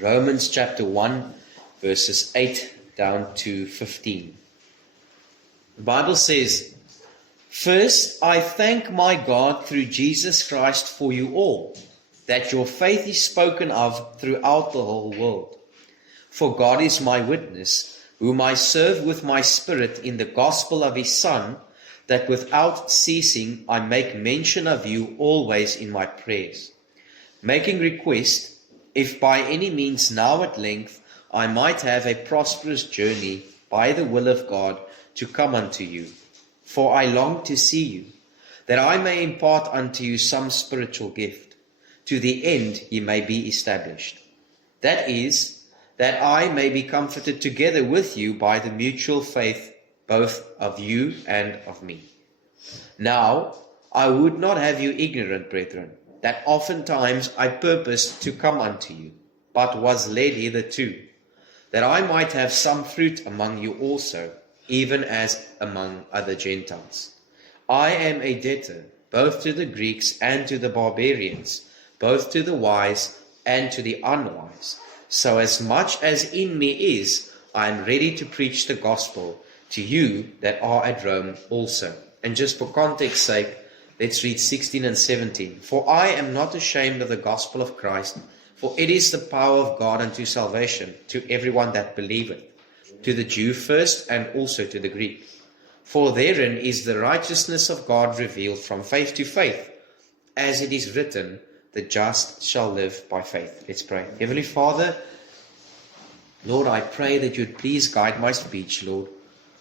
Romans chapter 1, verses 8 down to 15. The Bible says, "First, I thank my God through Jesus Christ for you all, that your faith is spoken of throughout the whole world. For God is my witness, whom I serve with my spirit in the gospel of his Son, that without ceasing I make mention of you always in my prayers, making request, if by any means now at length I might have a prosperous journey by the will of God to come unto you. For I long to see you, that I may impart unto you some spiritual gift, to the end ye may be established. That is, that I may be comforted together with you by the mutual faith both of you and of me. Now, I would not have you ignorant, brethren, that oftentimes I purposed to come unto you, but was led hitherto, that I might have some fruit among you also, even as among other Gentiles. I am a debtor, both to the Greeks and to the barbarians, both to the wise and to the unwise. So as much as in me is, I am ready to preach the gospel to you that are at Rome also." And just for context sake, let's read 16 and 17. "For I am not ashamed of the gospel of Christ, for it is the power of God unto salvation to everyone that believeth, to the Jew first and also to the Greek. For therein is the righteousness of God revealed from faith to faith, as it is written, the just shall live by faith." Let's pray. Heavenly Father, Lord, I pray that you would please guide my speech, Lord.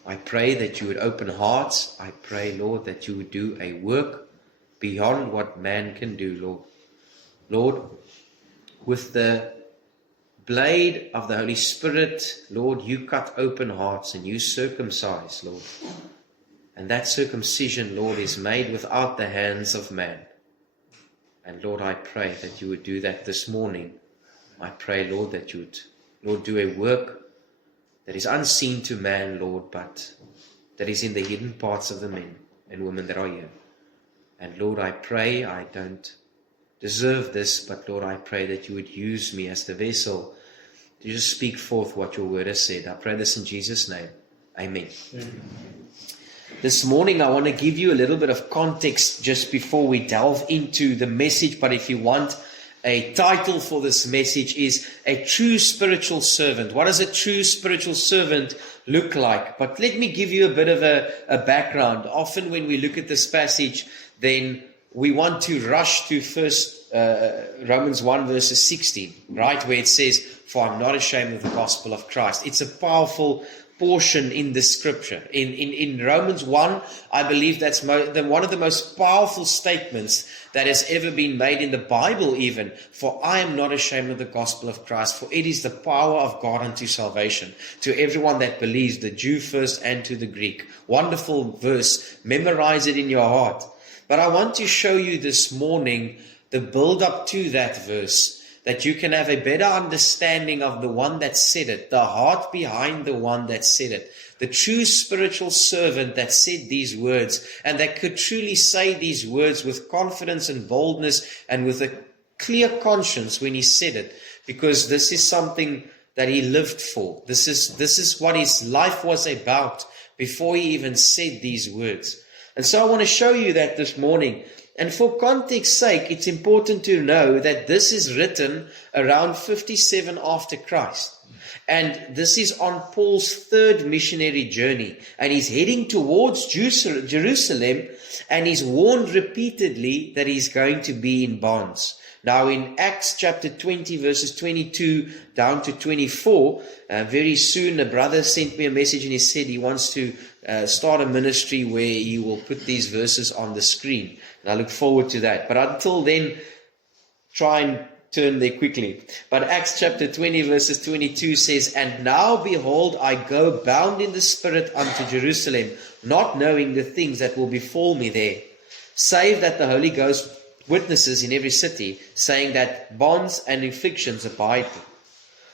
I pray that you would open hearts. I pray, Lord, that you would do a work beyond what man can do, Lord. Lord, with the blade of the Holy Spirit, Lord, you cut open hearts and you circumcise, Lord. And that circumcision, Lord, is made without the hands of man. And Lord, I pray that you would do that this morning. I pray, Lord, that you would, Lord, do a work that is unseen to man, Lord, but that is in the hidden parts of the men and women that are here. And Lord, I pray, I don't deserve this, but Lord, I pray that you would use me as the vessel to just speak forth what your word has said. I pray this in Jesus' name. Amen. This morning, I want to give you a little bit of context just before we delve into the message. But if you want a title for this message is A True Spiritual Servant. What does a true spiritual servant look like? But let me give you a bit of a background. Often when we look at this passage, then we want to rush to first Romans 1 verses 16, right? Where it says, "For I'm not ashamed of the gospel of Christ." It's a powerful portion in the scripture. In Romans 1, I believe that's one of the most powerful statements that has ever been made in the Bible even. "For I am not ashamed of the gospel of Christ, for it is the power of God unto salvation, to everyone that believes, the Jew first and to the Greek." Wonderful verse. Memorize it in your heart. But I want to show you this morning the build up to that verse, that you can have a better understanding of the one that said it, the heart behind the one that said it, the true spiritual servant that said these words, and that could truly say these words with confidence and boldness and with a clear conscience when he said it, because this is something that he lived for. This is what his life was about before he even said these words. And so I want to show you that this morning. And for context's sake, it's important to know that this is written around 57 after Christ. And this is on Paul's third missionary journey. And he's heading towards Jerusalem, and he's warned repeatedly that he's going to be in bonds. Now in Acts chapter 20 verses 22 down to 24, very soon a brother sent me a message and he said he wants to start a ministry where he will put these verses on the screen. And I look forward to that. But until then, try and turn there quickly. But Acts chapter 20 verses 22 says, "And now behold, I go bound in the Spirit unto Jerusalem, not knowing the things that will befall me there, save that the Holy Ghost witnesses in every city, saying that bonds and afflictions abide me.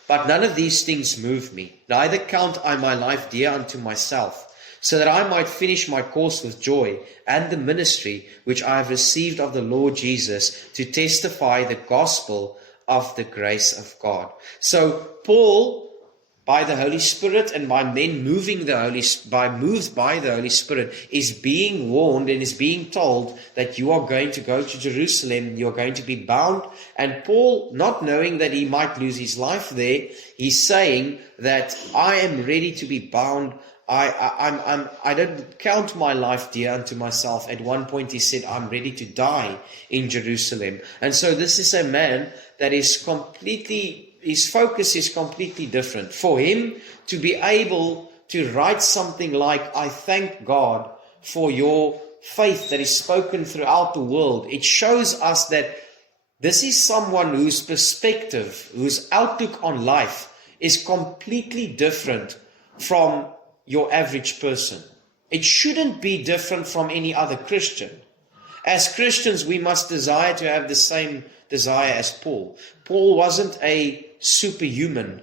But none of these things move me, neither count I my life dear unto myself, so that I might finish my course with joy, and the ministry which I have received of the Lord Jesus, to testify the gospel of the grace of God. So Paul, by the Holy Spirit and by men moved by the Holy Spirit, is being warned and is being told that you are going to go to Jerusalem, you're going to be bound. And Paul, not knowing that he might lose his life there, he's saying that I am ready to be bound. I don't count my life dear unto myself. At one point he said, I'm ready to die in Jerusalem. And so this is a man that is his focus is completely different. For him to be able to write something like, I thank God for your faith that is spoken throughout the world, it shows us that this is someone whose perspective, whose outlook on life is completely different from your average person. It shouldn't be different from any other Christian. As Christians, we must desire to have the same desire as Paul. Paul wasn't a superhuman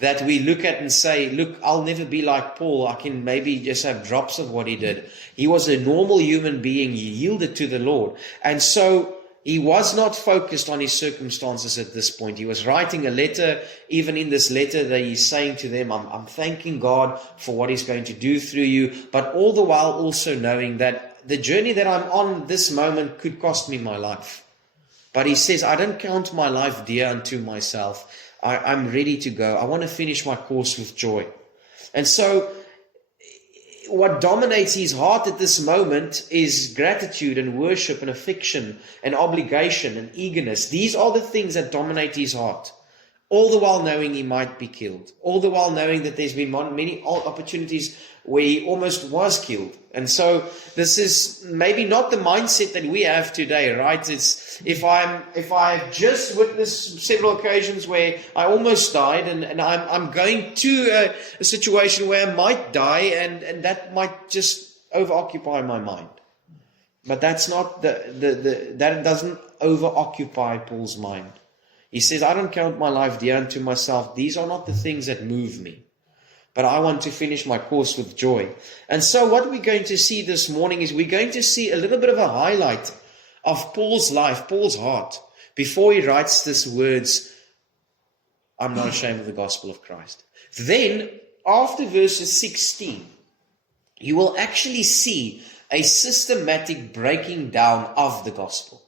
that we look at and say, look, I'll never be like Paul. I can maybe just have drops of what he did. He was a normal human being. He yielded to the Lord. And so he was not focused on his circumstances at this point. He was writing a letter. Even in this letter that he's saying to them, I'm thanking God for what he's going to do through you. But all the while also knowing that the journey that I'm on this moment could cost me my life. But he says, I don't count my life dear unto myself. I'm ready to go. I want to finish my course with joy. And so what dominates his heart at this moment is gratitude and worship and affection and obligation and eagerness. These are the things that dominate his heart. All the while knowing he might be killed. All the while knowing that there's been many opportunities where he almost was killed. And so this is maybe not the mindset that we have today, right? It's if I've just witnessed several occasions where I almost died and I'm going to a situation where I might die and that might just over-occupy my mind. But that's not that doesn't over-occupy Paul's mind. He says, I don't count my life dear unto myself. These are not the things that move me. But I want to finish my course with joy. And so what we're going to see this morning is we're going to see a little bit of a highlight of Paul's life, Paul's heart, before he writes these words, I'm not ashamed of the gospel of Christ. Then, after verses 16, you will actually see a systematic breaking down of the gospel.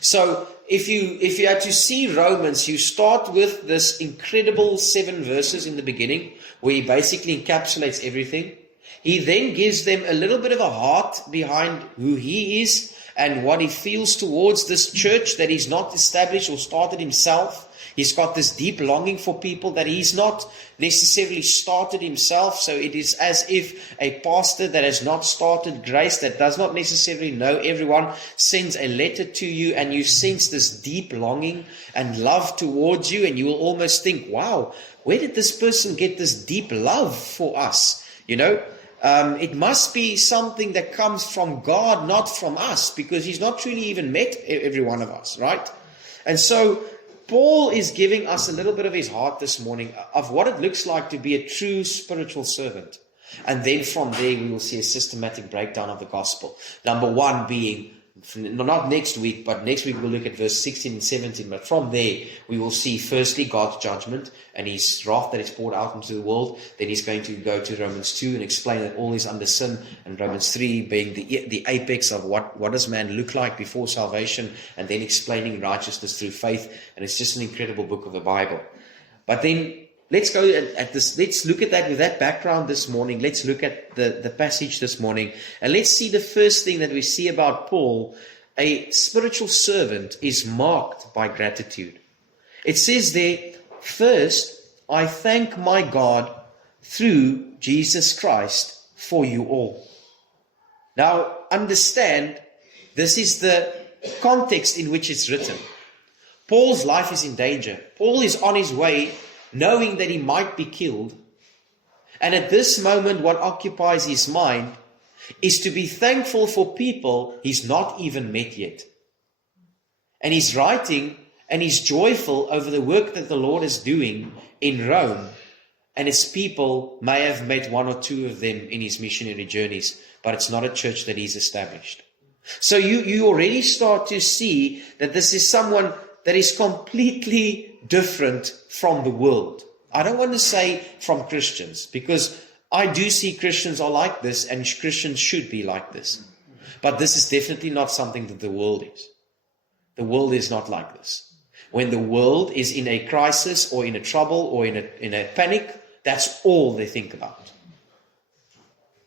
So if you had to see Romans, you start with this incredible 7 verses in the beginning where he basically encapsulates everything. He then gives them a little bit of a heart behind who he is and what he feels towards this church that he's not established or started himself. He's got this deep longing for people that he's not necessarily started himself. So it is as if a pastor that has not started Grace, that does not necessarily know everyone, sends a letter to you and you sense this deep longing and love towards you. And you will almost think, wow, where did this person get this deep love for us? You know, it must be something that comes from God, not from us, because he's not truly even met every one of us, right? And so Paul is giving us a little bit of his heart this morning of what it looks like to be a true spiritual servant. And then from there we will see a systematic breakdown of the gospel. Number one being, not next week, but next week we'll look at verse 16 and 17. But from there we will see firstly God's judgment and his wrath that is poured out into the world. Then he's going to go to Romans 2 and explain that all is under sin. And Romans 3 being the apex of what does man look like before salvation. And then explaining righteousness through faith. And it's just an incredible book of the Bible. But then let's go at this. Let's look at that with that background this morning. Let's look at the passage this morning. And let's see the first thing that we see about Paul. A spiritual servant is marked by gratitude. It says there, first, I thank my God through Jesus Christ for you all. Now, understand, this is the context in which it's written. Paul's life is in danger. Paul is on his way, knowing that he might be killed. And at this moment, what occupies his mind is to be thankful for people he's not even met yet. And he's writing and he's joyful over the work that the Lord is doing in Rome. And his people may have met one or two of them in his missionary journeys, but it's not a church that he's established. So you already start to see that this is someone that is completely different from the world. I don't want to say from Christians, because I do see Christians are like this and Christians should be like this. But this is definitely not something that the world is. The world is not like this. When the world is in a crisis or in a trouble or in a panic, that's all they think about.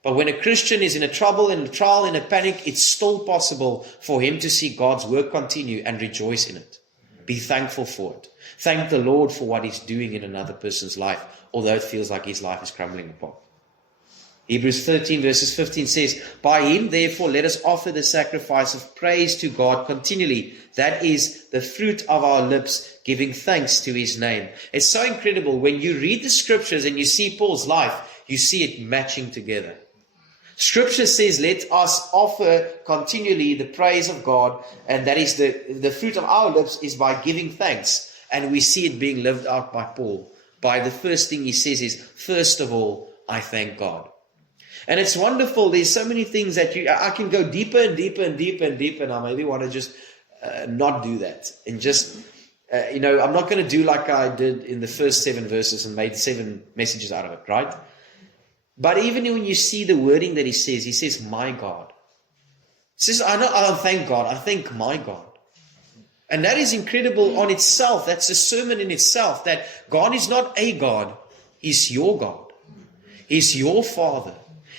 But when a Christian is in a trouble, in a trial, in a panic, it's still possible for him to see God's work continue and rejoice in it. Be thankful for it. Thank the Lord for what He's doing in another person's life, although it feels like his life is crumbling apart. Hebrews 13 verses 15 says, by Him therefore let us offer the sacrifice of praise to God continually. That is the fruit of our lips, giving thanks to His name. It's so incredible. When you read the scriptures and you see Paul's life, you see it matching together. Scripture says, let us offer continually the praise of God, and that is the fruit of our lips is by giving thanks. And we see it being lived out by Paul. By the first thing he says is, first of all, I thank God. And it's wonderful. There's so many things that I can go deeper and deeper and deeper and deeper, and I maybe want to just not do that. And just, I'm not going to do like I did in the first 7 verses and made 7 messages out of it, right? But even when you see the wording that he says, my God. He says, I don't thank God, I thank my God. And that is incredible on itself. That's a sermon in itself, that God is not a God. He's your God. He's your Father.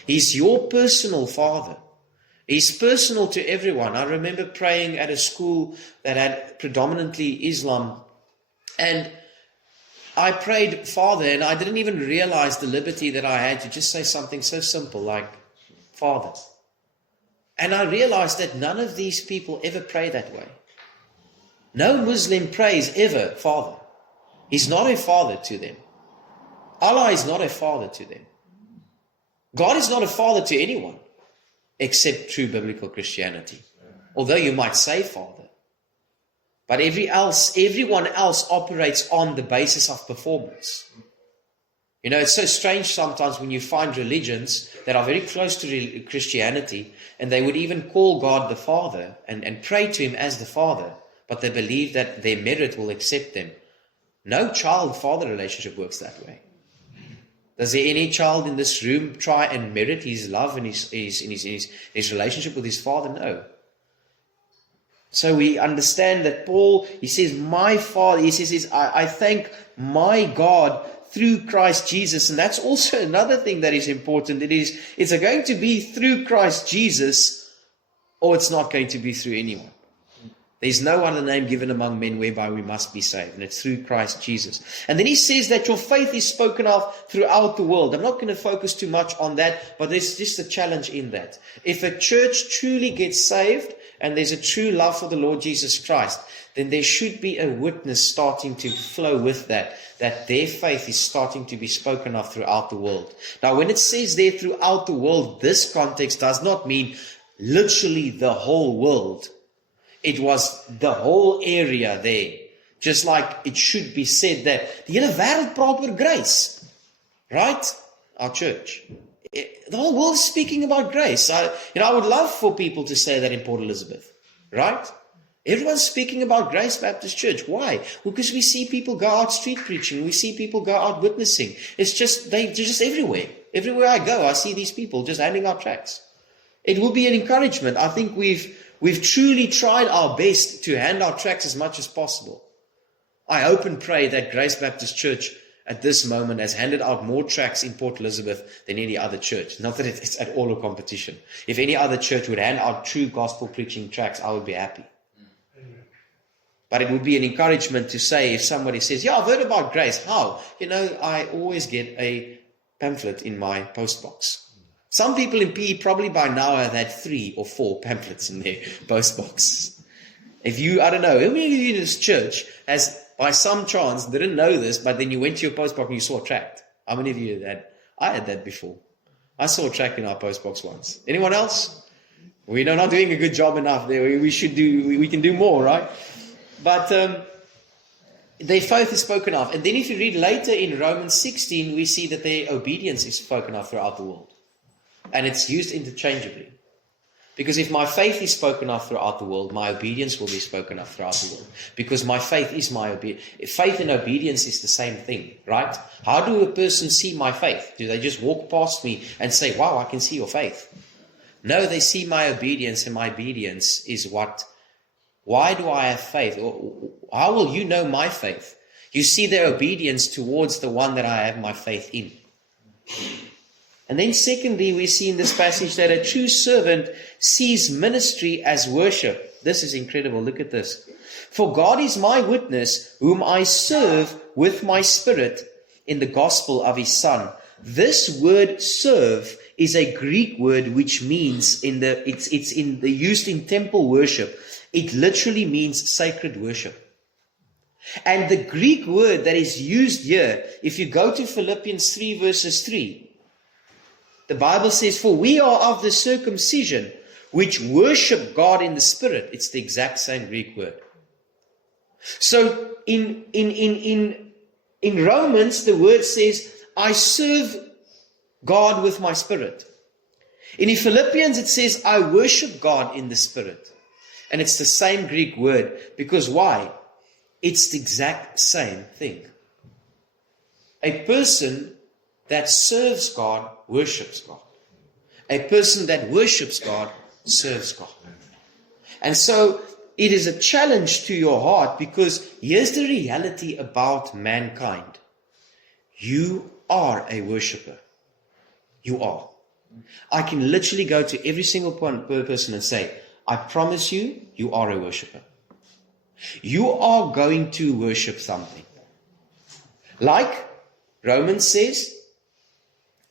He's your personal Father. He's personal to everyone. I remember praying at a school that had predominantly Islam, and I prayed, Father, and I didn't even realize the liberty that I had to just say something so simple like, Father. And I realized that none of these people ever pray that way. No Muslim prays ever, Father. He's not a father to them. Allah is not a father to them. God is not a father to anyone except true biblical Christianity. Although you might say Father. But everyone else operates on the basis of performance. It's so strange sometimes when you find religions that are very close to Christianity, and they would even call God the Father and pray to Him as the Father, but they believe that their merit will accept them. No child-father relationship works that way. Does there any child in this room try and merit his love and his relationship with his father? No. So we understand that Paul, he says, my Father, he says, I thank my God through Christ Jesus. And that's also another thing that is important. It's going to be through Christ Jesus, or it's not going to be through anyone. There's no other name given among men whereby we must be saved, and it's through Christ Jesus. And then he says that your faith is spoken of throughout the world. I'm not going to focus too much on that, but there's just a challenge in that. If a church truly gets saved, and there's a true love for the Lord Jesus Christ, then there should be a witness starting to flow with that their faith is starting to be spoken of throughout the world. Now, when it says there throughout the world, this context does not mean literally the whole world. It was the whole area there. Just like it should be said that the hele wêreld praat oor grace. Right? Our church. The whole world is speaking about grace. I would love for people to say that in Port Elizabeth. Right? Everyone's speaking about Grace Baptist Church. Why? Because we see people go out street preaching. We see people go out witnessing. They're just everywhere. Everywhere I go, I see these people just handing out tracts. It will be an encouragement. I think we've truly tried our best to hand out tracts as much as possible. I hope and pray that Grace Baptist Church at this moment has handed out more tracts in Port Elizabeth than any other church. Not that it's at all a competition. If any other church would hand out true gospel preaching tracts, I would be happy. But it would be an encouragement to say, if somebody says, yeah, I've heard about grace. How? I always get a pamphlet in my postbox. Some people in PE probably by now have had 3 or 4 pamphlets in their postbox. I don't know, how many of you in this church has, by some chance, didn't know this, but then you went to your postbox and you saw a tract? How many of you had that? I had that before. I saw a tract in our postbox once. Anyone else? We're not doing a good job enough there. We can do more, right? But their faith is spoken of. And then if you read later in Romans 16, we see that their obedience is spoken of throughout the world. And it's used interchangeably. Because if my faith is spoken of throughout the world, my obedience will be spoken of throughout the world. Because my faith is my obedience. Faith and obedience is the same thing, right? How do a person see my faith? Do they just walk past me and say, wow, I can see your faith? No, they see my obedience, and my obedience is what? Why do I have faith? How will you know my faith? You see their obedience towards the one that I have my faith in. And then secondly, we see in this passage that a true servant sees ministry as worship. This is incredible. Look at this. For God is my witness, whom I serve with my spirit in the gospel of his Son. This word serve is a Greek word which means used in temple worship. It literally means sacred worship. And the Greek word that is used here, if you go to Philippians 3 verses 3, the Bible says, for we are of the circumcision which worship God in the Spirit. It's the exact same Greek word. So in Romans, the word says, I serve God with my spirit. In Philippians, it says, I worship God in the Spirit. And it's the same Greek word. Because why? It's the exact same thing. A person that serves God worships God. A person that worships God serves God. And so it is a challenge to your heart, because here's the reality about mankind. You are a worshiper. You are. I can literally go to every single person and say, I promise you, you are a worshiper. You are going to worship something. Like Romans says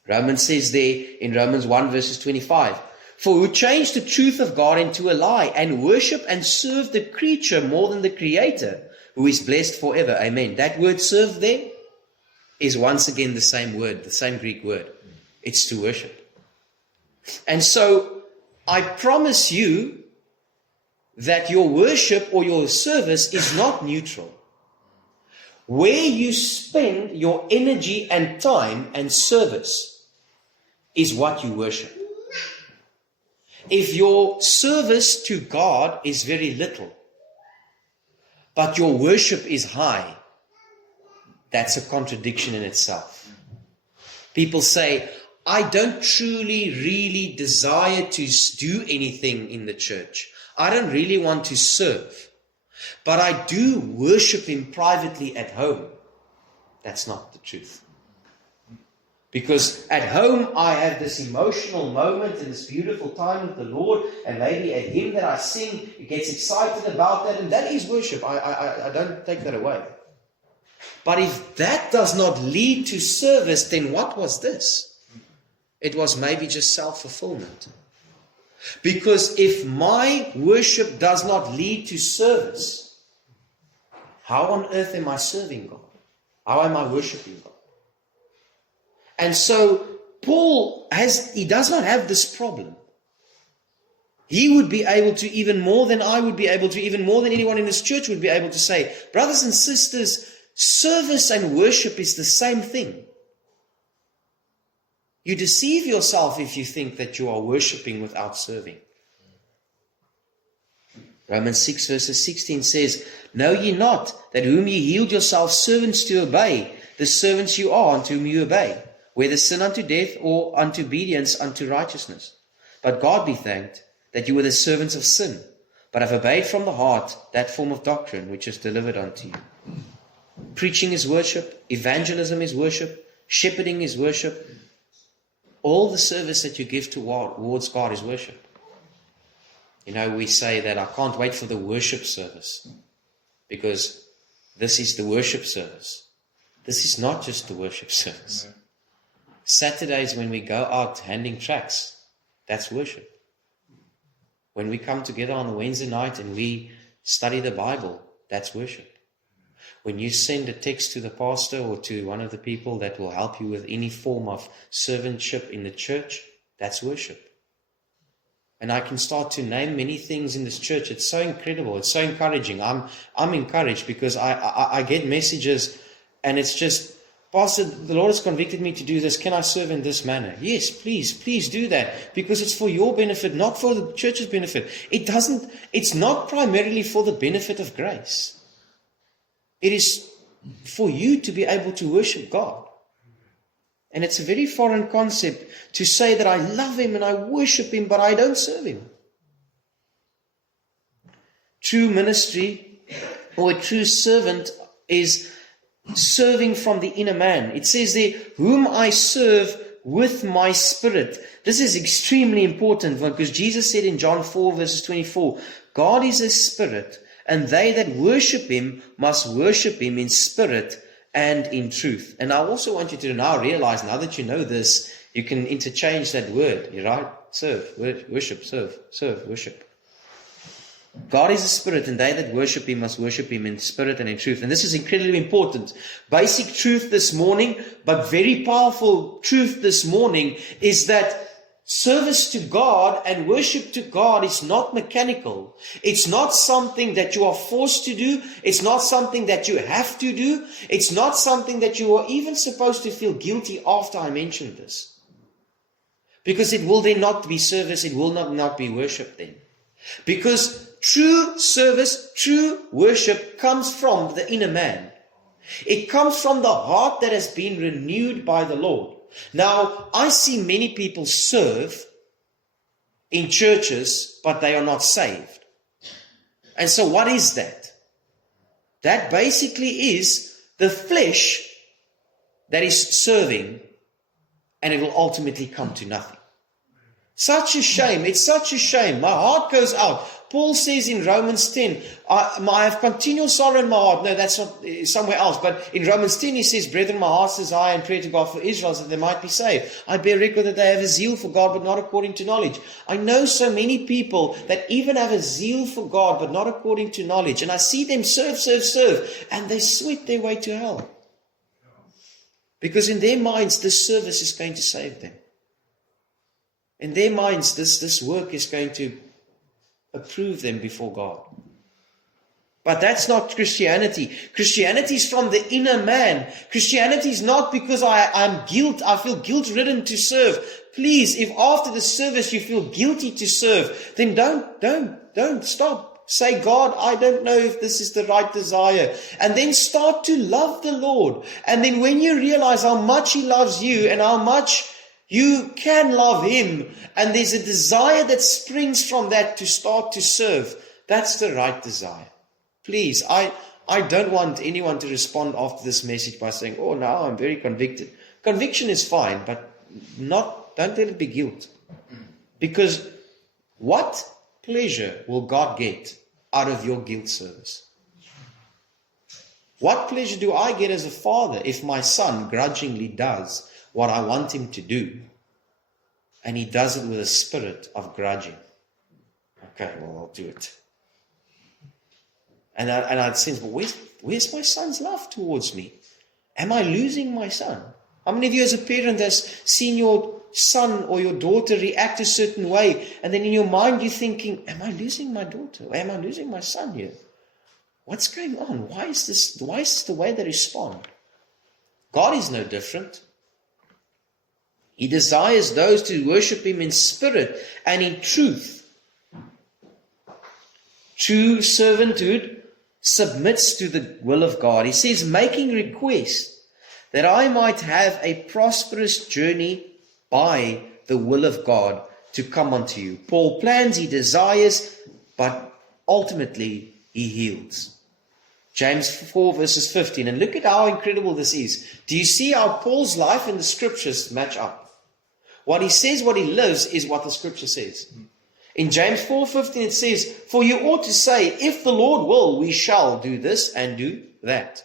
there in Romans 1 verses 25, for who changed the truth of God into a lie and worship and serve the creature more than the Creator, who is blessed forever. Amen. That word serve there is once again the same word, the same Greek word. It's to worship. And so I promise you that your worship or your service is not neutral. Where you spend your energy and time and service is what you worship. If your service to God is very little, but your worship is high, that's a contradiction in itself. People say, I don't truly, really desire to do anything in the church. I don't really want to serve, but I do worship Him privately at home. That's not the truth. Because at home I have this emotional moment and this beautiful time with the Lord, and maybe a hymn that I sing, He gets excited about that, and that is worship. I don't take that away. But if that does not lead to service, then what was this? It was maybe just self-fulfillment. Because if my worship does not lead to service, how on earth am I serving God? How am I worshiping God? And so Paul does not have this problem. He would be able to, even more than I would be able to, even more than anyone in this church would be able to say, brothers and sisters, service and worship is the same thing. You deceive yourself if you think that you are worshiping without serving. Romans 6 verses 16 says, know ye not that whom ye yield yourselves servants to obey, the servants you are unto whom you obey, whether sin unto death or unto obedience unto righteousness. But God be thanked that you were the servants of sin, but have obeyed from the heart that form of doctrine which is delivered unto you. Preaching is worship, evangelism is worship, shepherding is worship. All the service that you give towards God is worship. You know, we say that I can't wait for the worship service because this is the worship service. This is not just the worship service. Saturdays when we go out handing tracts, that's worship. When we come together on the Wednesday night and we study the Bible, that's worship. When you send a text to the pastor or to one of the people that will help you with any form of servantship in the church, that's worship. And I can start to name many things in this church. It's so incredible. It's so encouraging. I'm encouraged because I get messages and it's just, Pastor, the Lord has convicted me to do this. Can I serve in this manner? Yes, please do that. Because it's for your benefit, not for the church's benefit. It's not primarily for the benefit of grace. It is for you to be able to worship God. And it's a very foreign concept to say that I love Him and I worship Him, but I don't serve Him. True ministry or a true servant is serving from the inner man. It says there, whom I serve with my spirit. This is extremely important because Jesus said in John 4 verses 24, God is a spirit, and they that worship Him must worship Him in spirit and in truth. And I also want you to now realize, now that you know this, you can interchange that word, right? Serve, worship, serve, worship. God is a spirit, and they that worship Him must worship Him in spirit and in truth. And this is incredibly important. Basic truth this morning, but very powerful truth this morning, is that service to God and worship to God is not mechanical. It's not something that you are forced to do. It's not something that you have to do. It's not something that you are even supposed to feel guilty after I mentioned this. Because it will then not be service, it will not be worship then. Because true service, true worship comes from the inner man. It comes from the heart that has been renewed by the Lord. Now, I see many people serve in churches, but they are not saved. And so what is that? That basically is the flesh that is serving, and it will ultimately come to nothing. Such a shame. It's such a shame. My heart goes out. Paul says in Romans 10, I have continual sorrow in my heart. No, that's not somewhere else. But in Romans 10, he says, brethren, my heart's desire and prayer to God for Israel, so that they might be saved. I bear record that they have a zeal for God, but not according to knowledge. I know so many people that even have a zeal for God, but not according to knowledge. And I see them serve, and they sweat their way to hell. Because in their minds, this service is going to save them. In their minds, this work is going to approve them before God. But that's not Christianity. Christianity is from the inner man. Christianity is not because I feel guilt-ridden to serve. Please, if after the service you feel guilty to serve, then don't stop. Say, God, I don't know if this is the right desire. And then start to love the Lord. And then when you realize how much He loves you and how much you can love Him, and there's a desire that springs from that to start to serve, that's the right desire. Please, I don't want anyone to respond after this message by saying, oh, now I'm very convicted. Conviction is fine, but don't let it be guilt. Because what pleasure will God get out of your guilt service? What pleasure do I get as a father if my son grudgingly does what I want him to do, and he does it with a spirit of grudging? Okay, well, I'll do it. And I'd sense, but where's my son's love towards me? Am I losing my son? How many of you as a parent has seen your son or your daughter react a certain way, and then in your mind you're thinking, am I losing my daughter? Or am I losing my son here? What's going on? Why is this the way they respond? God is no different. He desires those to worship Him in spirit and in truth. True servanthood submits to the will of God. He says, making request that I might have a prosperous journey by the will of God to come unto you. Paul plans, he desires, but ultimately he yields. James 4 verses 15. And look at how incredible this is. Do you see how Paul's life and the scriptures match up? What he says, what he lives, is what the scripture says. In James 4:15 it says, for you ought to say, if the Lord will, we shall do this and do that.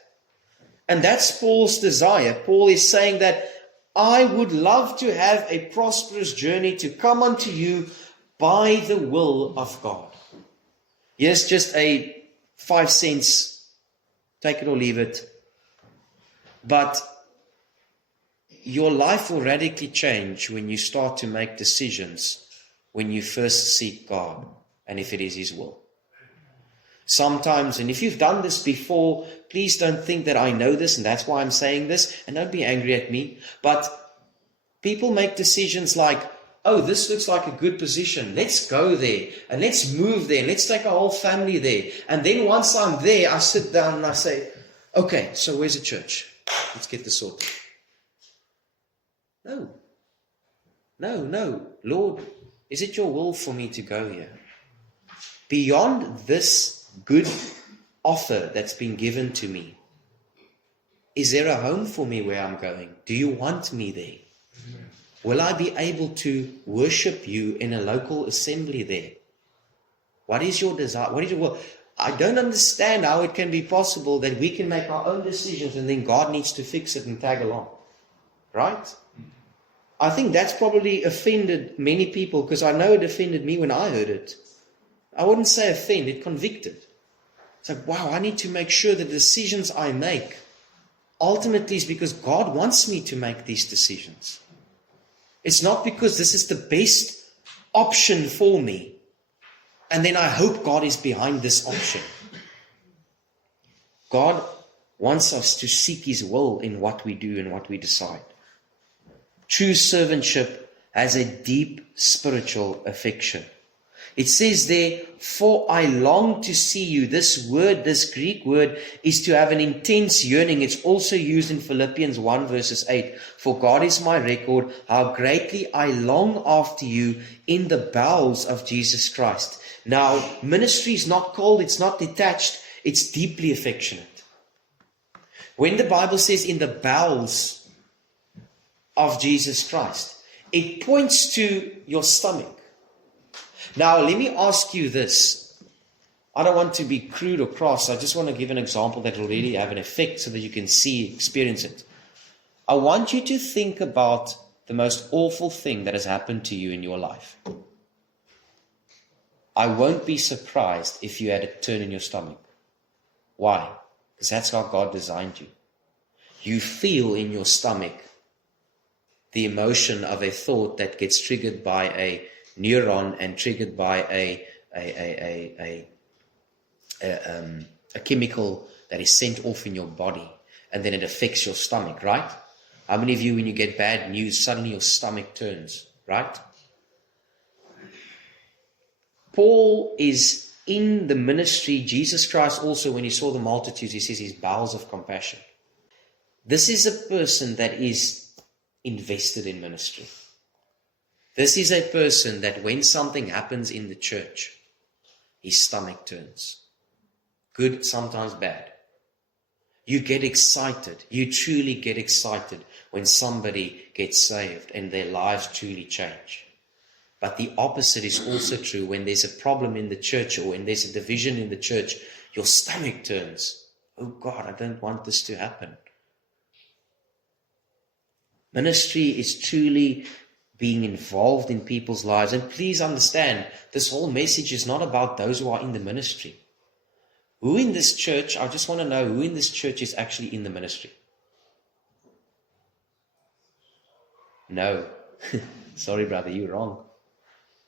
And that's Paul's desire. Paul is saying that I would love to have a prosperous journey to come unto you by the will of God. Here's just a 5 cents, take it or leave it. But your life will radically change when you start to make decisions when you first seek God, and if it is His will. Sometimes, and if you've done this before, please don't think that I know this and that's why I'm saying this, and don't be angry at me. But people make decisions like, oh, this looks like a good position. Let's go there and let's move there and let's take our whole family there. And then once I'm there, I sit down and I say, okay, so where's the church? Let's get this sorted. No. Lord, is it your will for me to go here? Beyond this good offer that's been given to me, is there a home for me where I'm going? Do you want me there? Will I be able to worship you in a local assembly there? What is your desire? What is your will? I don't understand how it can be possible that we can make our own decisions and then God needs to fix it and tag along. Right? I think that's probably offended many people, because I know it offended me when I heard it. I wouldn't say offend, it convicted. It's like, wow, I need to make sure the decisions I make ultimately is because God wants me to make these decisions. It's not because this is the best option for me, and then I hope God is behind this option. God wants us to seek His will in what we do and what we decide. True servantship has a deep spiritual affection. It says there, for I long to see you. This word, this Greek word, is to have an intense yearning. It's also used in Philippians 1 verses 8. For God is my record, how greatly I long after you in the bowels of Jesus Christ. Now, ministry is not cold, it's not detached, it's deeply affectionate. When the Bible says in the bowels of Jesus Christ, it points to your stomach. Now, let me ask you this. I don't want to be crude or cross. I just want to give an example that will really have an effect so that you can see, experience it. I want you to think about the most awful thing that has happened to you in your life. I won't be surprised if you had a turn in your stomach. Why? Because that's how God designed you. You feel in your stomach the emotion of a thought that gets triggered by a neuron and triggered by a chemical that is sent off in your body, and then it affects your stomach, right? How many of you, when you get bad news, suddenly your stomach turns, right? Paul is in the ministry. Jesus Christ also, when he saw the multitudes, he says his bowels of compassion. This is a person that is invested in ministry. This is a person that when something happens in the church, his stomach turns. Good, sometimes bad. You get excited. You truly get excited when somebody gets saved and their lives truly change. But the opposite is also true. When there's a problem in the church or when there's a division in the church, your stomach turns. Oh God, I don't want this to happen. Ministry is truly being involved in people's lives. And please understand, this whole message is not about those who are in the ministry. Who in this church, I just want to know who in this church is actually in the ministry? No. Sorry, brother, you're wrong.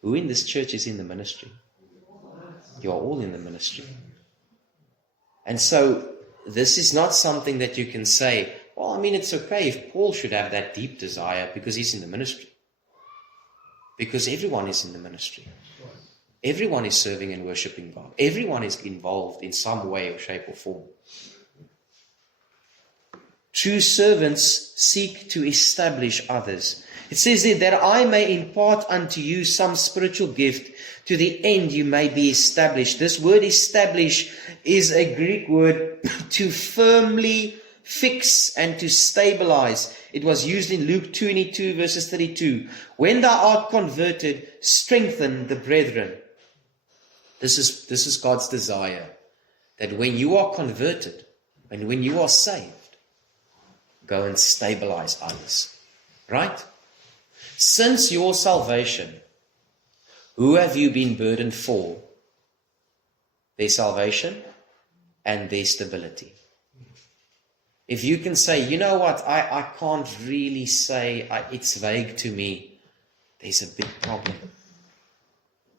Who in this church is in the ministry? You're all in the ministry. And so, this is not something that you can say, well, I mean, it's okay if Paul should have that deep desire because he's in the ministry. Because everyone is in the ministry. Everyone is serving and worshiping God. Everyone is involved in some way or shape or form. True servants seek to establish others. It says there, that I may impart unto you some spiritual gift to the end you may be established. This word establish is a Greek word to firmly fix and to stabilize. It was used in Luke 22 verses 32. When thou art converted, strengthen the brethren. This is God's desire. That when you are converted and when you are saved, go and stabilize others. Right? Since your salvation, who have you been burdened for? Their salvation and their stability. If you can say, you know what, I can't really say, it's vague to me, there's a big problem.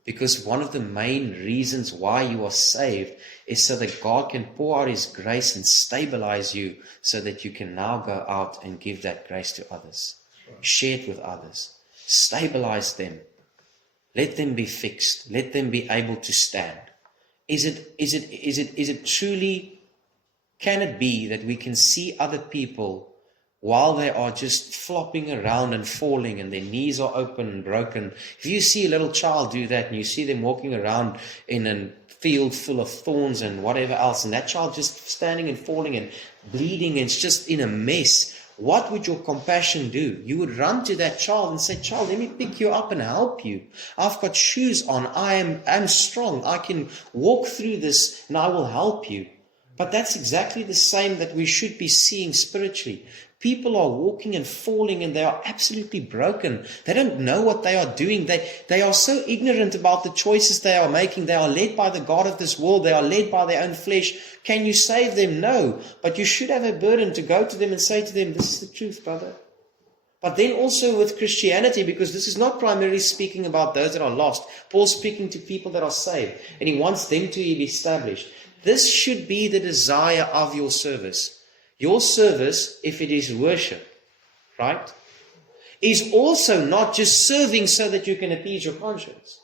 Because one of the main reasons why you are saved is so that God can pour out His grace and stabilize you so that you can now go out and give that grace to others. Share it with others. Stabilize them. Let them be fixed. Let them be able to stand. Is it truly, can it be that we can see other people while they are just flopping around and falling and their knees are open and broken? If you see a little child do that and you see them walking around in a field full of thorns and whatever else, and that child just standing and falling and bleeding and it's just in a mess, what would your compassion do? You would run to that child and say, child, let me pick you up and help you. I've got shoes on. I'm strong. I can walk through this and I will help you. But that's exactly the same that we should be seeing spiritually. People are walking and falling and they are absolutely broken. They don't know what they are doing. They are so ignorant about the choices they are making. They are led by the God of this world. They are led by their own flesh. Can you save them? No. But you should have a burden to go to them and say to them, this is the truth, brother. But then also with Christianity, because this is not primarily speaking about those that are lost. Paul's speaking to people that are saved and he wants them to be established. This should be the desire of your service. Your service, if it is worship, right, is also not just serving so that you can appease your conscience.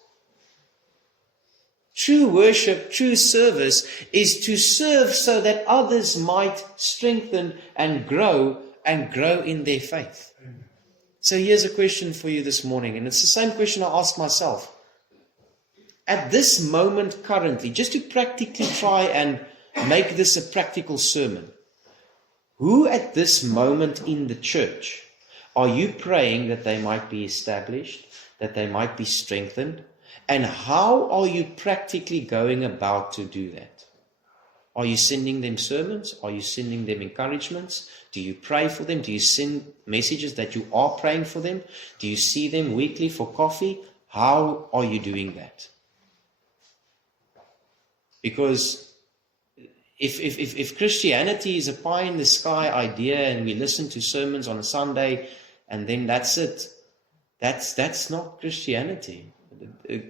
True worship, true service is to serve so that others might strengthen and grow in their faith. So here's a question for you this morning, and it's the same question I asked myself. At this moment currently, just to practically try and make this a practical sermon, who at this moment in the church are you praying that they might be established, that they might be strengthened? And how are you practically going about to do that? Are you sending them sermons? Are you sending them encouragements? Do you pray for them? Do you send messages that you are praying for them? Do you see them weekly for coffee? How are you doing that? Because if Christianity is a pie in the sky idea and we listen to sermons on a Sunday and then that's it, that's not Christianity.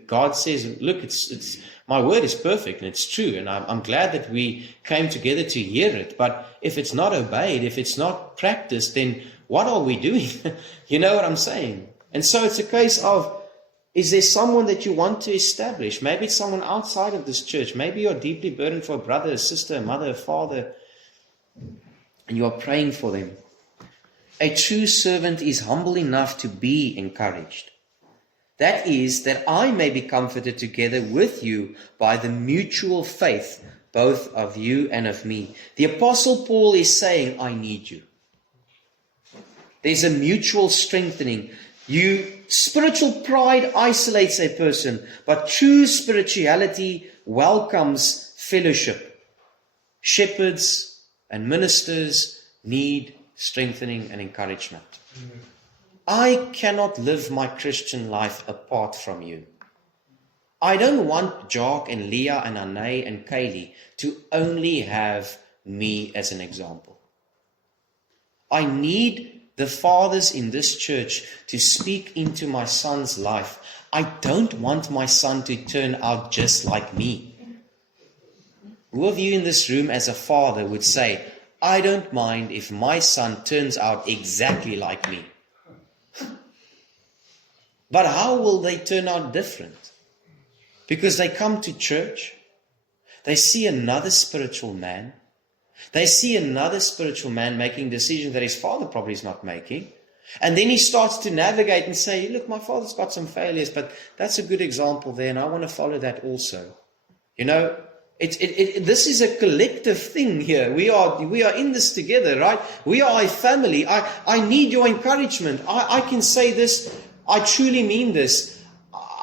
God says, look, it's my word is perfect and it's true, and I'm glad that we came together to hear it. But if it's not obeyed, if it's not practiced, then what are we doing? You know what I'm saying? And so it's a case of, is there someone that you want to establish? Maybe it's someone outside of this church. Maybe you're deeply burdened for a brother, a sister, a mother, a father, and you are praying for them. A true servant is humble enough to be encouraged. That is, that I may be comforted together with you by the mutual faith, both of you and of me. The Apostle Paul is saying, I need you. There's a mutual strengthening. Spiritual pride isolates a person, but true spirituality welcomes fellowship. Shepherds and ministers need strengthening and encouragement. I cannot live my Christian life apart from you. I don't want Jock and Leah and Anay and Kaylee to only have me as an example. I need the fathers in this church to speak into my son's life. I don't want my son to turn out just like me. Who of you in this room as a father would say, I don't mind if my son turns out exactly like me? But how will they turn out different? Because they come to church, they see another spiritual man, they see another spiritual man making decisions that his father probably is not making. And then he starts to navigate and say, look, my father's got some failures, but that's a good example there, and I want to follow that also. You know, this is a collective thing here. We are in this together, right? We are a family. I need your encouragement. I can say this. I truly mean this.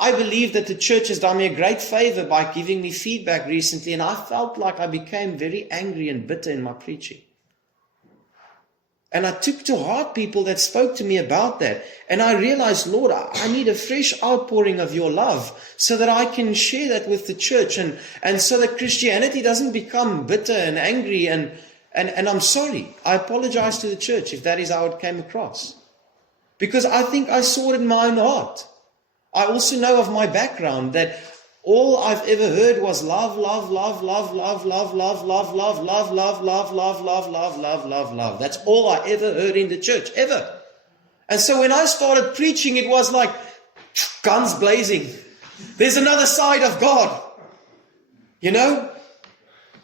I believe that the church has done me a great favor by giving me feedback recently, and I felt like I became very angry and bitter in my preaching. And I took to heart people that spoke to me about that. And I realized, Lord, I need a fresh outpouring of your love so that I can share that with the church, and so that Christianity doesn't become bitter and angry. And I'm sorry. I apologize to the church if that is how it came across. Because I think I saw it in my own heart. I also know of my background that all I've ever heard was love, love, love, love, love, love, love, love, love, love, love, love, love, love, love, love, love, love. That's all I ever heard in the church, ever. And so when I started preaching, it was like guns blazing. There's another side of God,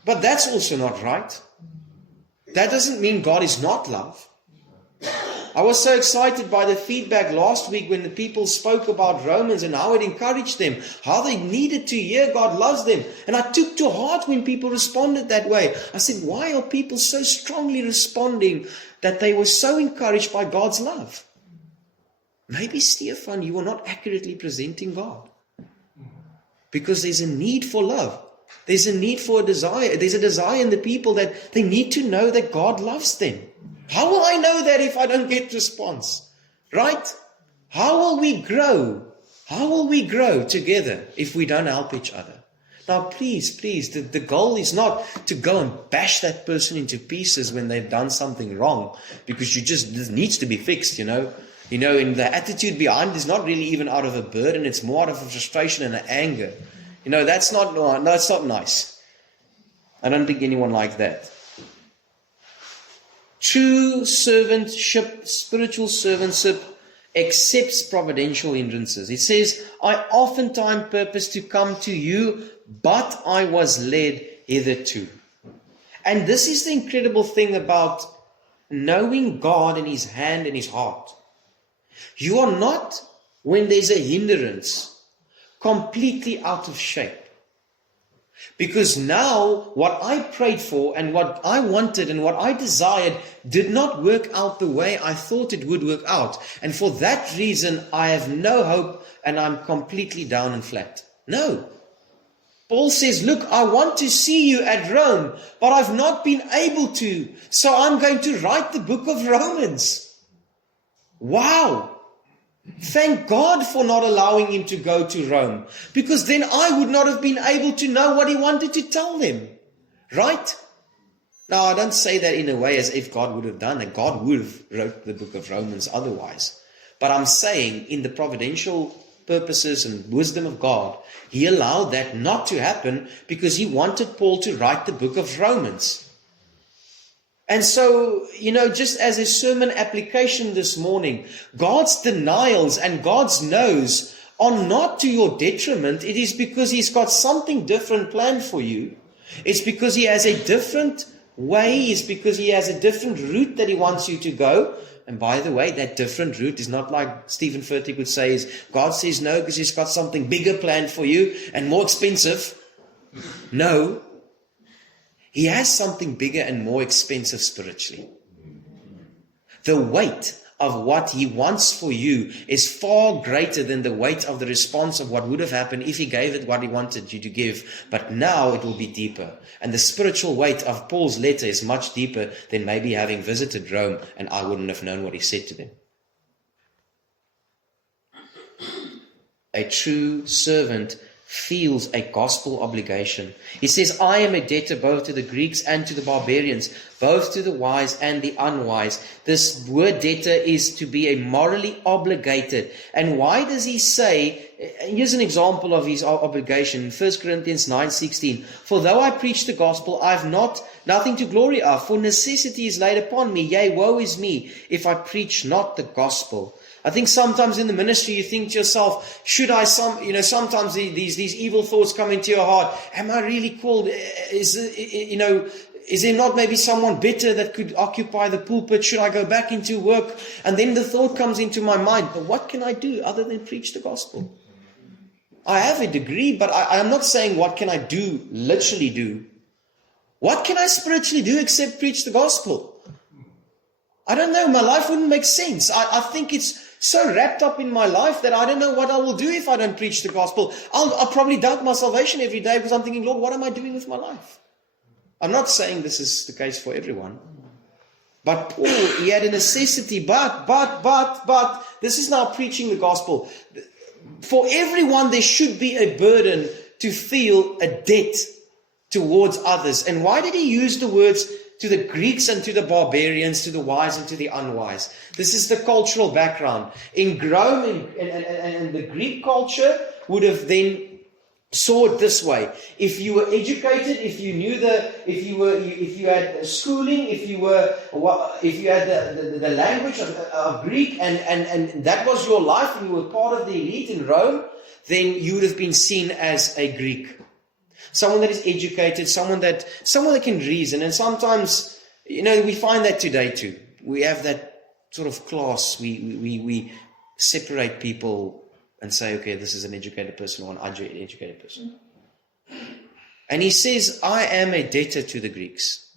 But that's also not right. That doesn't mean God is not love. I was so excited by the feedback last week when the people spoke about Romans and how it encouraged them, how they needed to hear God loves them. And I took to heart when people responded that way. I said, why are people so strongly responding that they were so encouraged by God's love? Maybe, Stefan, you are not accurately presenting God. Because there's a need for love. There's a need for a desire. There's a desire in the people that they need to know that God loves them. How will I know that if I don't get response? Right? How will we grow? How will we grow together if we don't help each other? Now, please, the goal is not to go and bash that person into pieces when they've done something wrong, because this needs to be fixed, and the attitude behind is not really even out of a burden, it's more out of a frustration and an anger. That's not nice. I don't think anyone like that. True servantship, spiritual servantship, accepts providential hindrances. It says, I oftentimes purpose to come to you, but I was led hitherto. And this is the incredible thing about knowing God and His hand and His heart. You are not, when there's a hindrance, completely out of shape. Because now what I prayed for and what I wanted and what I desired did not work out the way I thought it would work out. And for that reason, I have no hope and I'm completely down and flat. No. Paul says, look, I want to see you at Rome, but I've not been able to. So I'm going to write the book of Romans. Wow. Thank God for not allowing him to go to Rome, because then I would not have been able to know what he wanted to tell them. Right? Now, I don't say that in a way as if God would have done it. God would have wrote the book of Romans otherwise. But I'm saying in the providential purposes and wisdom of God, He allowed that not to happen because He wanted Paul to write the book of Romans. And so, just as a sermon application this morning, God's denials and God's no's are not to your detriment. It is because He's got something different planned for you. It's because He has a different way. It's because He has a different route that He wants you to go. And by the way, that different route is not like Stephen Furtick would say, is God says no because He's got something bigger planned for you and more expensive. No. He has something bigger and more expensive spiritually. The weight of what He wants for you is far greater than the weight of the response of what would have happened if He gave it what He wanted you to give. But now it will be deeper. And the spiritual weight of Paul's letter is much deeper than maybe having visited Rome and I wouldn't have known what he said to them. A true servant feels a gospel obligation. He says, I am a debtor both to the Greeks and to the barbarians, both to the wise and the unwise. This word debtor is to be a morally obligated. And why does he say, here's an example of his obligation in 1 Corinthians 9:16. For though I preach the gospel, I have nothing to glory of, for necessity is laid upon me. Yea, woe is me, if I preach not the gospel. I think sometimes in the ministry you think to yourself, should I sometimes these evil thoughts come into your heart. Am I really called? Is there not maybe someone better that could occupy the pulpit? Should I go back into work? And then the thought comes into my mind, but what can I do other than preach the gospel? I have a degree, but I am not saying what can I do, literally do. What can I spiritually do except preach the gospel? I don't know. My life wouldn't make sense. I think it's so wrapped up in my life that I don't know what I will do if I don't preach the gospel. I'll probably doubt my salvation every day because I'm thinking, Lord, what am I doing with my life? I'm not saying this is the case for everyone. But Paul, he had a necessity, but, this is now preaching the gospel. For everyone, there should be a burden to feel a debt towards others. And why did he use the words to the Greeks and to the barbarians, to the wise and to the unwise. This is the cultural background. In Rome and the Greek culture would have then saw it this way. If you were educated, if you had schooling, if you had the language of Greek, and that was your life, and you were part of the elite in Rome, then you would have been seen as a Greek. Someone that is educated, someone that can reason. And sometimes, we find that today too. We have that sort of class. We separate people and say, okay, this is an educated person or an uneducated person. And he says, I am a debtor to the Greeks,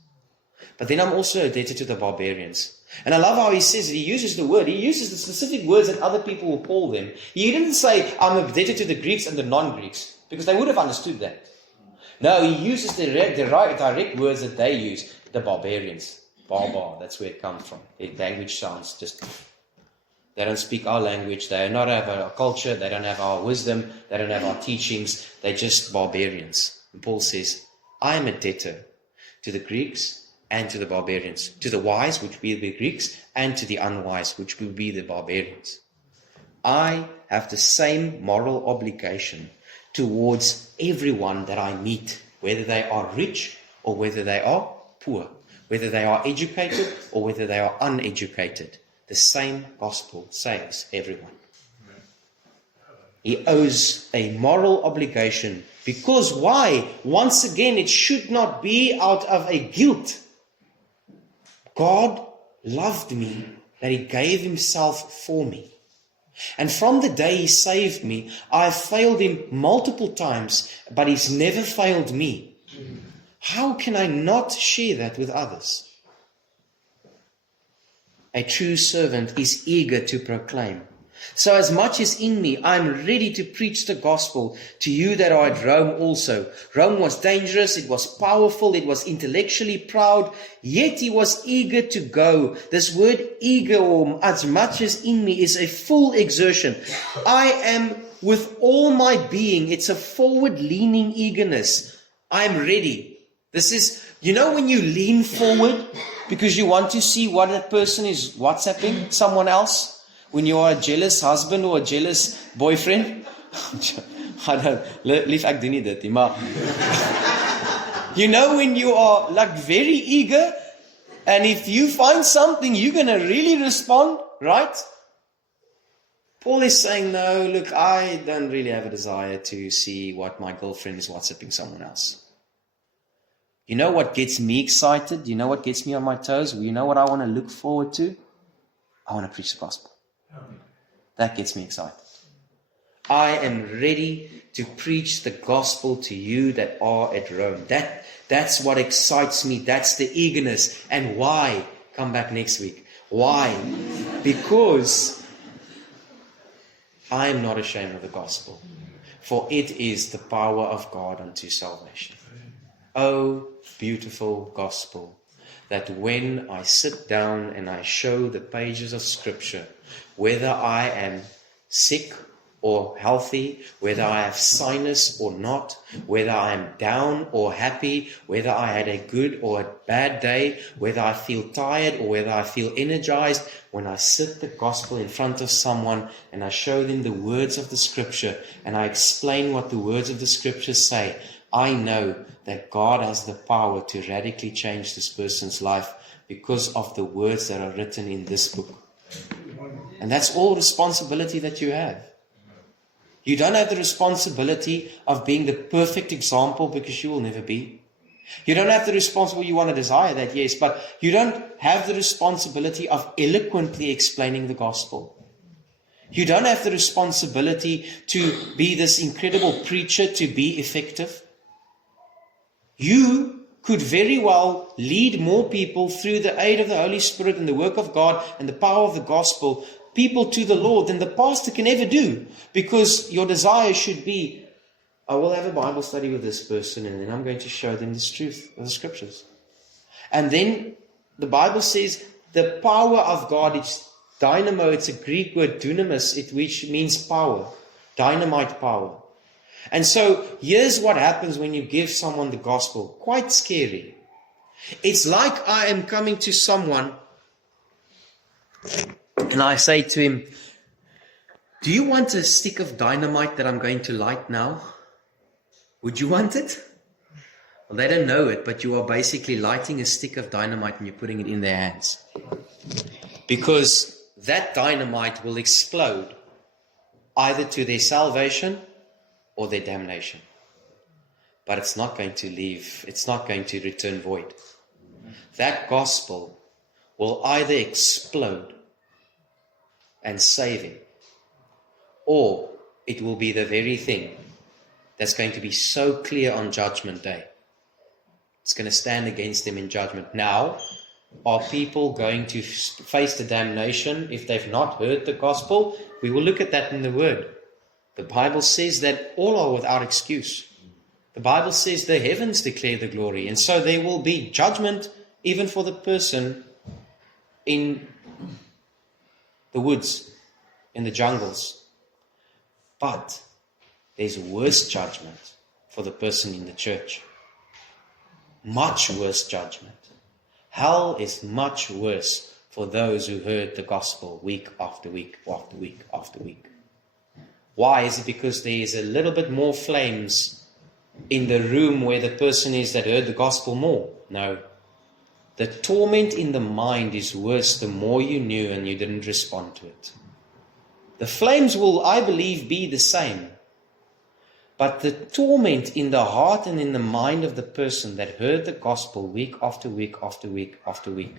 but then I'm also a debtor to the barbarians. And I love how he says it. He uses the specific words that other people will call them. He didn't say, I'm a debtor to the Greeks and the non-Greeks, because they would have understood that. No, he uses the direct words that they use, the barbarians. Barbar, that's where it comes from. Their language sounds just... They don't speak our language. They do not have our culture. They don't have our wisdom. They don't have our teachings. They're just barbarians. And Paul says, I am a debtor to the Greeks and to the barbarians. To the wise, which will be the Greeks, and to the unwise, which will be the barbarians. I have the same moral obligation towards everyone that I meet, whether they are rich or whether they are poor, whether they are educated or whether they are uneducated. The same gospel saves everyone. He owes a moral obligation, because why? Once again, it should not be out of a guilt. God loved me that he gave himself for me. And from the day he saved me, I've failed him multiple times, but he's never failed me. How can I not share that with others? A true servant is eager to proclaim. So as much as in me, I'm ready to preach the gospel to you that are at Rome also. Rome was dangerous, it was powerful, it was intellectually proud, yet he was eager to go. This word eager, or as much as in me, is a full exertion. I am with all my being. It's a forward-leaning eagerness. I'm ready. This is, when you lean forward because you want to see what that person is WhatsApping someone else? When you are a jealous husband or a jealous boyfriend? I don't, lief ek doen nie dit nie, maar when you are like very eager, and if you find something, you're going to really respond, right? Paul is saying, no, look, I don't really have a desire to see what my girlfriend is WhatsApping someone else. You know what gets me excited? You know what gets me on my toes? You know what I want to look forward to? I want to preach the gospel. That gets me excited. I am ready to preach the gospel to you that are at Rome. That's what excites me. That's the eagerness. And why? Come back next week. Why? Because I am not ashamed of the gospel, for it is the power of God unto salvation. Oh, beautiful gospel, that when I sit down and I show the pages of Scripture, whether I am sick or healthy, whether I have sinus or not, whether I am down or happy, whether I had a good or a bad day, whether I feel tired or whether I feel energized, when I sit the gospel in front of someone and I show them the words of the Scripture and I explain what the words of the Scripture say, I know that God has the power to radically change this person's life because of the words that are written in this book. And that's all responsibility that you have. You don't have the responsibility of being the perfect example, because you will never be. You don't have the responsibility, you want to desire that, yes, but you don't have the responsibility of eloquently explaining the gospel. You don't have the responsibility to be this incredible preacher, to be effective. You could very well lead more people through the aid of the Holy Spirit and the work of God and the power of the gospel, people to the Lord, than the pastor can ever do, because your desire should be, I will have a Bible study with this person and then I'm going to show them this truth of the Scriptures. And then the Bible says the power of God, it's dynamo, it's a Greek word dunamis, which means power, dynamite power. And so here's what happens when you give someone the gospel. Quite scary. It's like I am coming to someone and I say to him, do you want a stick of dynamite that I'm going to light now? Would you want it? Well, they don't know it, but you are basically lighting a stick of dynamite and you're putting it in their hands. Because that dynamite will explode either to their salvation or their damnation. But it's not going to leave, it's not going to return void. That gospel will either explode and save him, or it will be the very thing that's going to be so clear on Judgment Day. It's going to stand against them in judgment. Now, are people going to face the damnation if they've not heard the gospel? We will look at that in the Word. The Bible says that all are without excuse. The Bible says the heavens declare the glory, and so there will be judgment even for the person in the woods, in the jungles. But there's worse judgment for the person in the church. Much worse judgment. Hell is much worse for those who heard the gospel week after week after week after week. Why? Is it because there is a little bit more flames in the room where the person is that heard the gospel more? No. The torment in the mind is worse the more you knew and you didn't respond to it. The flames will, I believe, be the same. But the torment in the heart and in the mind of the person that heard the gospel week after week after week after week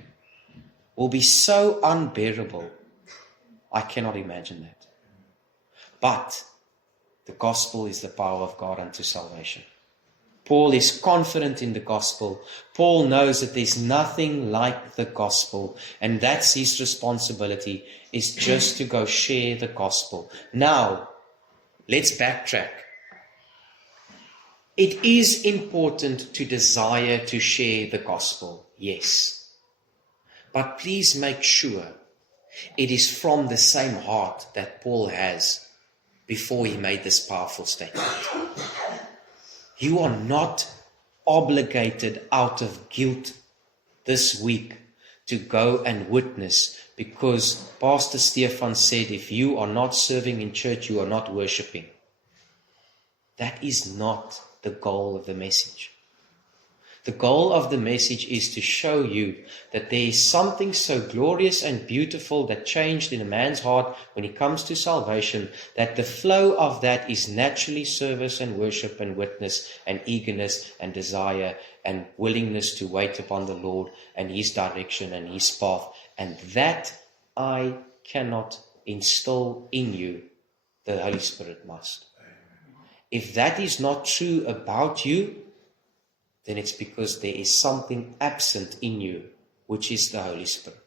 will be so unbearable. I cannot imagine that. But the gospel is the power of God unto salvation. Paul is confident in the gospel. Paul knows that there's nothing like the gospel, and that's his responsibility, is just to go share the gospel. Now, let's backtrack. It is important to desire to share the gospel, yes. But please make sure it is from the same heart that Paul has before he made this powerful statement. You are not obligated out of guilt this week to go and witness because Pastor Stefan said if you are not serving in church, you are not worshiping. That is not the goal of the message. The goal of the message is to show you that there is something so glorious and beautiful that changed in a man's heart when he comes to salvation, that the flow of that is naturally service and worship and witness and eagerness and desire and willingness to wait upon the Lord and His direction and His path. And that I cannot instill in you, the Holy Spirit must. If that is not true about you, then it's because there is something absent in you, which is the Holy Spirit.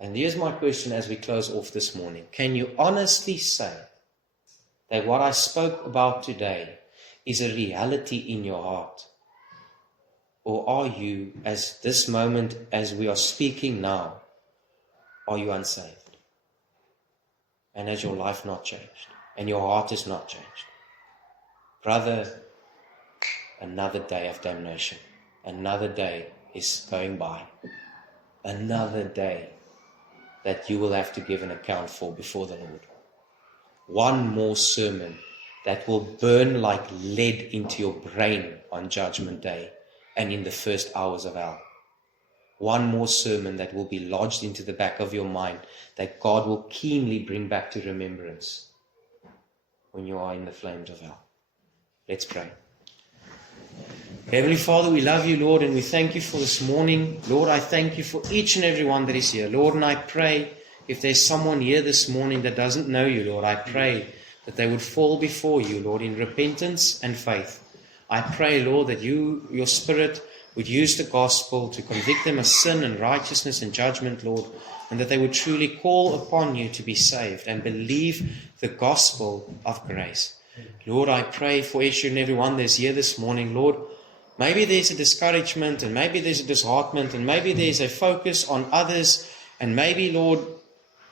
And here's my question as we close off this morning. Can you honestly say that what I spoke about today is a reality in your heart? Or are you, as this moment, as we are speaking now, are you unsaved? And has your life not changed? And your heart is not changed? Brother, another day of damnation. Another day is going by. Another day that you will have to give an account for before the Lord. One more sermon that will burn like lead into your brain on Judgment Day and in the first hours of hell. One more sermon that will be lodged into the back of your mind that God will keenly bring back to remembrance when you are in the flames of hell. Let's pray. Heavenly Father, we love you, Lord, and we thank you for this morning. Lord, I thank you for each and every one that is here. Lord, and I pray if there's someone here this morning that doesn't know you, Lord, I pray that they would fall before you, Lord, in repentance and faith. I pray, Lord, that your Spirit would use the gospel to convict them of sin and righteousness and judgment, Lord, and that they would truly call upon you to be saved and believe the gospel of grace. Lord, I pray for each and every one that's here this morning, Lord. Maybe there's a discouragement and maybe there's a disheartenment and maybe there's a focus on others and maybe, Lord,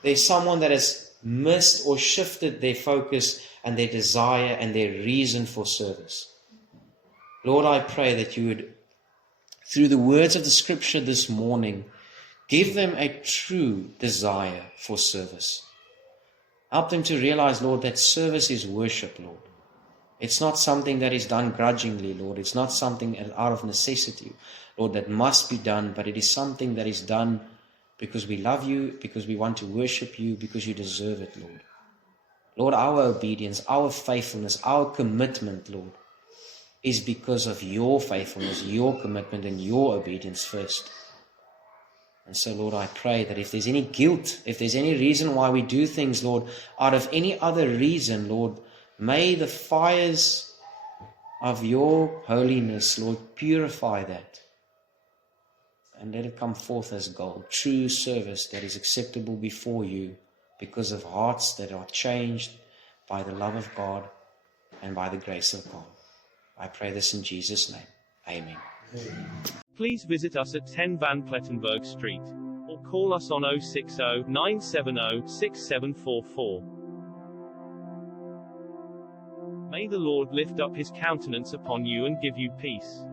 there's someone that has missed or shifted their focus and their desire and their reason for service. Lord, I pray that you would through the words of the scripture this morning, give them a true desire for service. Help them to realize, Lord, that service is worship, Lord. It's not something that is done grudgingly, Lord. It's not something out of necessity, Lord, that must be done, but it is something that is done because we love you, because we want to worship you, because you deserve it, Lord. Lord, our obedience, our faithfulness, our commitment, Lord, is because of your faithfulness, your commitment, and your obedience first. And so, Lord, I pray that if there's any guilt, if there's any reason why we do things, Lord, out of any other reason, Lord, may the fires of your holiness, Lord, purify that. And let it come forth as gold, true service that is acceptable before you because of hearts that are changed by the love of God and by the grace of God. I pray this in Jesus' name. Amen. Please visit us at 10 Van Plettenberg Street, or call us on 060 970 6744. May the Lord lift up his countenance upon you and give you peace.